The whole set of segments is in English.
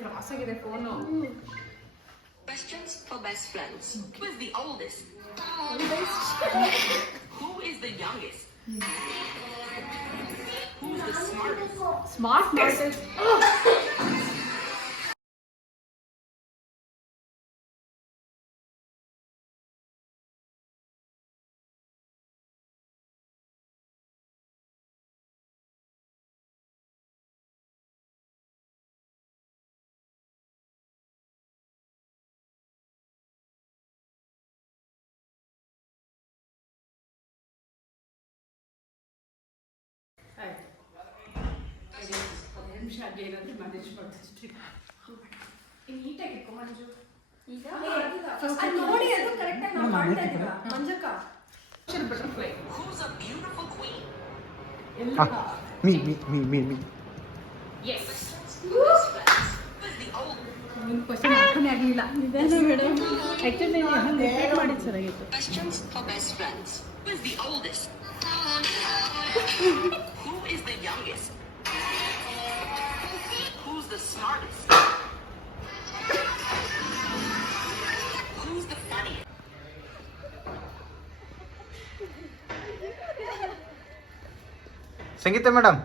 Cross ಆಗಿದೆ phone Questions for best friends. Who is the oldest? Who is the youngest? Who's the smartest? Smart ನಿಮಿಷ ಹಾಗೆ ಏನಾದರೂ manage ಮಾಡ್ತೀನಿ ನೀಟಾಗಿ ಇಟ್ಕೊ ಮಂಜು ಈಗ ಅದ್ ನೋಡಿ ಅದು ಕರೆಕ್ಟ್ ಆಗಿ ನಾವು ಮಾಡ್ತಾ ಇದೀವ ಮಂಜಕ್ಕ butterfly Who's a beautiful queen? Me me me me me S Who is the oldest? ನಿಮ್ಮ ಕ್ವಶನ್ ಅರ್ಥನೇ ಆಗಲಿಲ್ಲ ನಿಧಾನ ಮೇಡಮ್ ಆ್ಯಕ್ಚುಲಿ ಹಂಗೆ ರಿಪೀಟ್ ಮಾಡಿ ಚೆನ್ನಾಗಿತ್ತು Questions for best friends. Who is the oldest? Who is the youngest? Who's the smartest? Who's the funniest? Sangeetha madam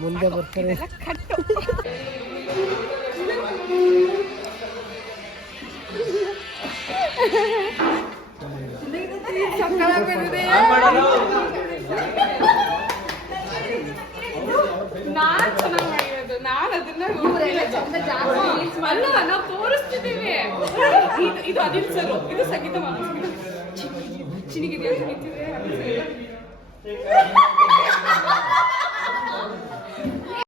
ಮುಂದೆ ಬರ್ತಾರೆ ನಾನ್ ಚೆನ್ನಾಗಿ ಮಾಡಿರೋದು ನಾನು ಅದನ್ನ ಅಲ್ಲ ನಾವು ತೋರಿಸ್ತಿದ್ದೀವಿ ಇದು ಇದು ಅನಿಲ್ ಸರ್ ಇದು ಸಂಗೀತ ಚಿನಿಗಿದೆಯಾ ಸಂಗೀತ